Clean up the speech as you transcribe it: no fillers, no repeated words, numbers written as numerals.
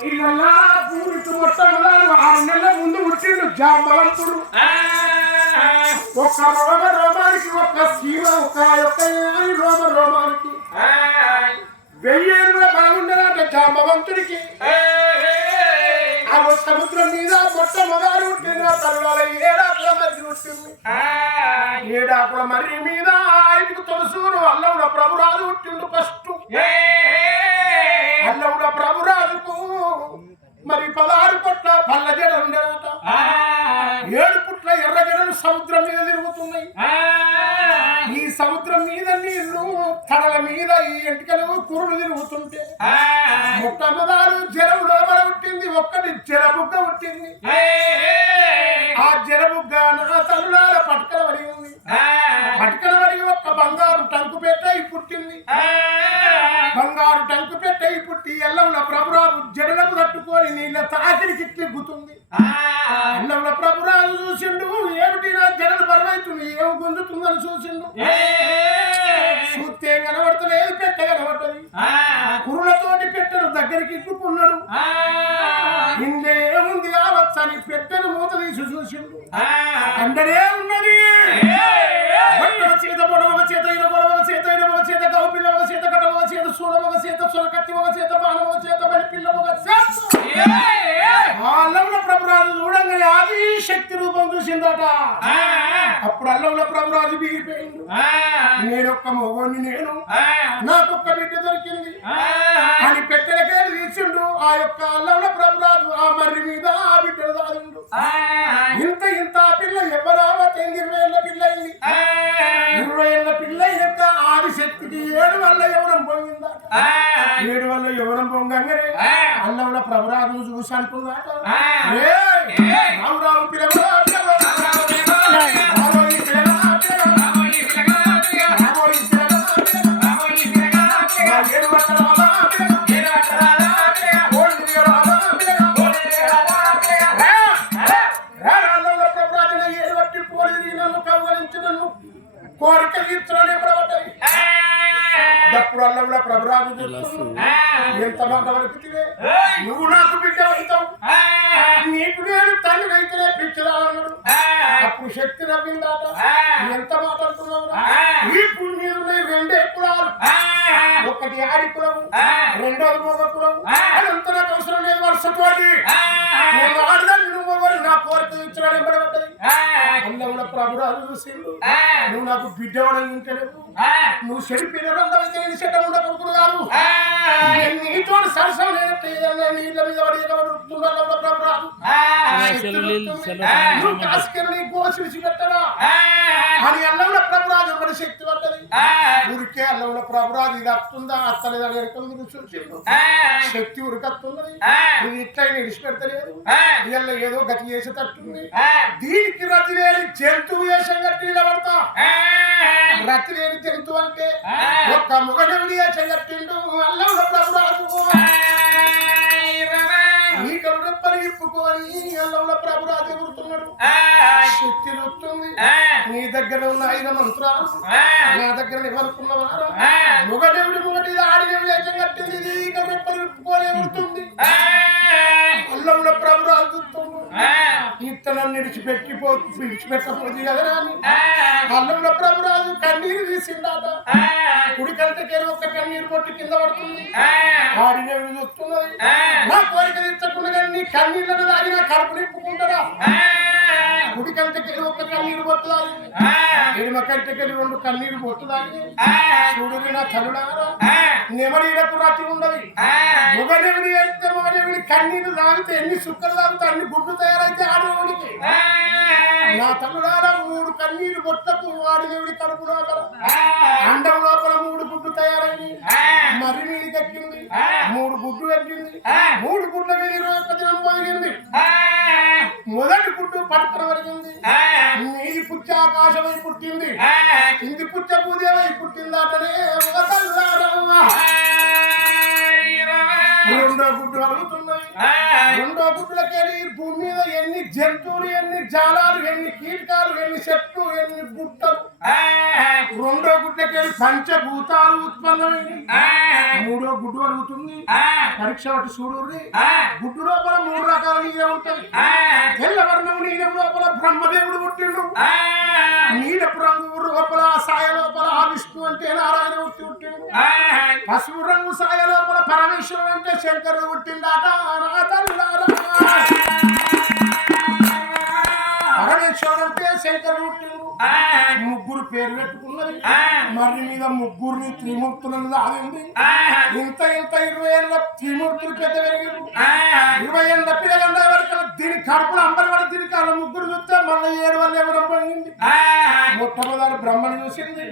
నీళ్ళల్లా పూరితు మొట్టమొదలు 6 నెలల ముందు పుట్టిండు జాంబవంతుడు. ఒక్క రోమానికి ఒక్క సీమ ఒక రోమానికి 1000 ఏళ్ళు బాగుండేట జాంబవంతుడికి. ఆ సముద్రం మీద మొట్టమొదలు పుట్టిన తరువాత 7 ఆకుల మర్రి పుట్టింది. 7 ఆకుల మర్రి మీద ఆయనకు తులసూరు అల్లవుల ప్రభురాజు పుట్టిండు ఫస్ట్. అల్లవుల ప్రభురాజుకు మరి 16 పుట్ల పల్ల జడ ఉండేట. 7 పుట్ల ఎర్ర జడలు సముద్రం మీద తిరుగుతున్నాయి. ఈ సముద్రం మీద నీళ్లు తడల మీద ఈ ఎంటికలు కురులు తిరుగుతుంటే మొట్టమొదలు జలము లోపల పుట్టింది. ఒక్కటి జలబుగ్గ పుట్టింది. ఆ జలబుగ్గ నా తల్లుల పట్టుకల వరి ఉంది. పట్టుకల వరి ఒక్క బంగారు టంకు పెట్టయి పుట్టింది. బంగారు టంకు పెట్టయి పుట్టి ఎల్లవుల ప్రభురాజు జడలకు తట్టుకొని నీళ్ళ తాకిడికి తిరుగుతుంది. అల్లవుల ప్రభురాజు చూసిండు. ఏమిటి నా జడలు బరువైతుంది, ఏమి గుంజుతుందని చూసిండు. చూస్తే కనబడతలేదు, పెట్ట కనబడ్డది. కురులతోటి పెట్టెను దగ్గరికి ఇక్కున్నాడు. ఇంకేముంది కావచ్చని పెట్టెను మూత తీసి చూసిండు. అందరే ఉన్నది. చేత పొడవ చేత ఇర పొడవ చేత ఇర ఒక చేత గౌ పిల్ల ఒక చేత కట్ట ఒక చేత సూడ ఒక చేత సొరకత్తి ఒక చేత బాణం ఒక చేత బలి పిల్ల ఒక అల్లవుల ప్రభురాజు చూడంగానే ఆది శక్తి రూపం చూసిందట. అప్పుడు అల్లవుల ప్రభురాజు బీగిపోయిండు. నేనొక్క మొగోని, నేను నాకొక్క బిడ్డ దొరికింది అని పెట్టెలకే తీసిండు. ఆ యొక్క అల్లవుల ప్రభురాజు ఆ మర్రి మీద ఆ బిడ్డలు దాగిండు. ఇంత ఇంత పిల్ల ఎవరావా 20 ఏళ్ల పిల్ల అయింది. 20 ఏళ్ల పిల్ల యొక్క ఆది శక్తికి 7 వల్ల ఎవరం పొంగిందట. 7 వల్ల ఎవరం పొంగంగానే అల్లవుల ప్రభురాజు చూసి అంటున్నాట, రావు రావు పిల్లగా కోరిక తీర్చడం పడబడ్డాయి. అప్పుడు అల్లవుల ప్రభురాజు ఎంత మాట వరకుతివే, నువ్వు నాకు బిడ్డ అవుతావు, నీకు నేను తండ్రి అయితేనే పిచ్చదాడు. అప్పుడు శక్తి నవ్విందాట. ఎంత మాట అంటున్నావు? ఈ పుణ్యం 2 కులాలు, ఒకటి ఆడి కులము, 2వది మగ కులము. అదంతా నాకు అవసరం లేదు. వర్షపోటి ఆడదాన్ని నువ్వు నా కోరిక తీర్చడం పడబడ్డాయి. అల్లవుల ప్రభురాజు చూసిండు. నువ్వు నాకు బిడ్డ ఉంటలేవు, నువ్వు చెడిపిన చెడ్డ ఉండకూడదు కాదు. నీతో సరసం నీళ్ళ మీద ప్రభురాజు గోసి విసిపెట్టరా అని అల్లవుల ప్రభురాజు మరి శక్తి పడ్డది. ఊరికే అల్లవుల ప్రభురాజు ఇది వస్తుందా అత్తలేదని ఎడుకొని చూసిండు. శక్తి ఉరికత్తున్నది. ఇది ఇట్లా విడిచిపెడతలేదు. ఇళ్ళ ఏదో గతి చేసేటట్టుంది. దీనికి రతి లేని జంతువు వేషం కట్టి నిలబడతా. రతి లేని జంతువు అంటే ఒక్క ముగడవిడి వేషం కట్టిండు అల్లవుల ప్రభురాజు. ఈ కరుడప్పని ఇప్పుకొని అల్లవుల ప్రభురాజు ఎగురుతున్నాడు. శక్తి వస్తుంది. నీ దగ్గర ఉన్న 5 మంత్రాలు నా దగ్గర నివరుకున్నవారు. ముగడేవుడి ముగటి ఆడిదేవుడి వేషం కట్టింది. ఈ కరుడప్పని ఇప్పుకొని ఎగురుతుంది. అల్లవుల ప్రభురాజు చూస్తున్నాడు. ఇత్తనాన్ని విడిచిపెట్టపోతుంది కదరా అని అల్లవుల ప్రభురాజు కన్నీరు తీసిందాట. కుడి కంటకేరు ఒక కన్నీరు పొట్టి కింద పడుతుంది. ఆడిదేవుడు చూస్తున్నది. నా కోరిక తీర్చకుండా నీ కన్నీళ్ళను తాగిన కడుపు నింపుకుంటారా? కుడి కంటకేరు ఒక కన్నీరు పొట్టు తాగింది. ఎడమ కంటకేరు 2 కన్నీరు పొట్టు తాగింది. చూడు నా తల్లులారా, నెమలీలకు రతి ఉండదు. మొగడేవుడి అయితే మొగడేవుడి కన్నీరు తాగితే ఎన్ని సుక్కలు తాగితే అన్ని గుడ్డు తయారైతే ఆడేవుడికి. నా తల్లులారా 3 కన్నీరు బొట్టకు ఆడిదేవుడి కడుపు లోపల అండం లోపల 3 గుడ్డు తయారైంది. మర్రి మీద ఎక్కింది. 3 గుడ్డు ఎక్కింది. 3 గుడ్ల మీద 21 దినం పోయింది. మొదటి గుడ్డు పడకన వరిగింది. నీది పుచ్చ ఆకాశమై పుట్టింది. కింది పుచ్చ పూదేవై పుట్టిందాటనే ఒక తల్లారమ్మ. 2వ గుడ్డు అడుగుతున్నాయి. 2వ గుడ్డులకెళ్ళి భూమి మీద ఎన్ని జంతువులు, ఎన్ని జాలాలు, ఎన్ని కీటకాలు, ఎన్ని చెట్లు, ఎన్ని గుట్టలు రెండో గుడ్డకెళ్ళి పంచభూతాలు ఉత్పన్నమైంది మూడో గుడ్డు అడుగుతుంది పరీక్ష ఒకటి చూడుర్రి గుడ్డు లోపల 3 రకాల నీళ్ళ ఉంటది తెల్లవర్ణం నీళ్ళ లోపల బ్రహ్మదేవుడు పుట్టిండు నీలపు రంగు లోపల సాయ లోపల విష్ణు అంటే నారాయణ మూర్తి పుట్టిండు పసుపు రంగు సాయ లోపల పరమేశ్వరుడు అంటే శంకరుడు పుట్టిండాట పరమేశ్వరుడు అంటే శంకరుడు పుట్టిండు ముగ్గురు పేరు పెట్టుకున్నది మరి మీద ముగ్గురిని త్రిమూర్తులను దాగింది ఇంత 20 ఏళ్ళ త్రిమూర్తులు పెద్ద పెరిగారు 20 ఏళ్ళ పిల్లగండ వరకు దీని కడుపులు అంబరపడి దీని కాళ్ళ ముగ్గురు చూస్తే మళ్ళీ 7 వల్ల ఎవరు పోయింది మొట్టమొదటి బ్రహ్మని చూసింది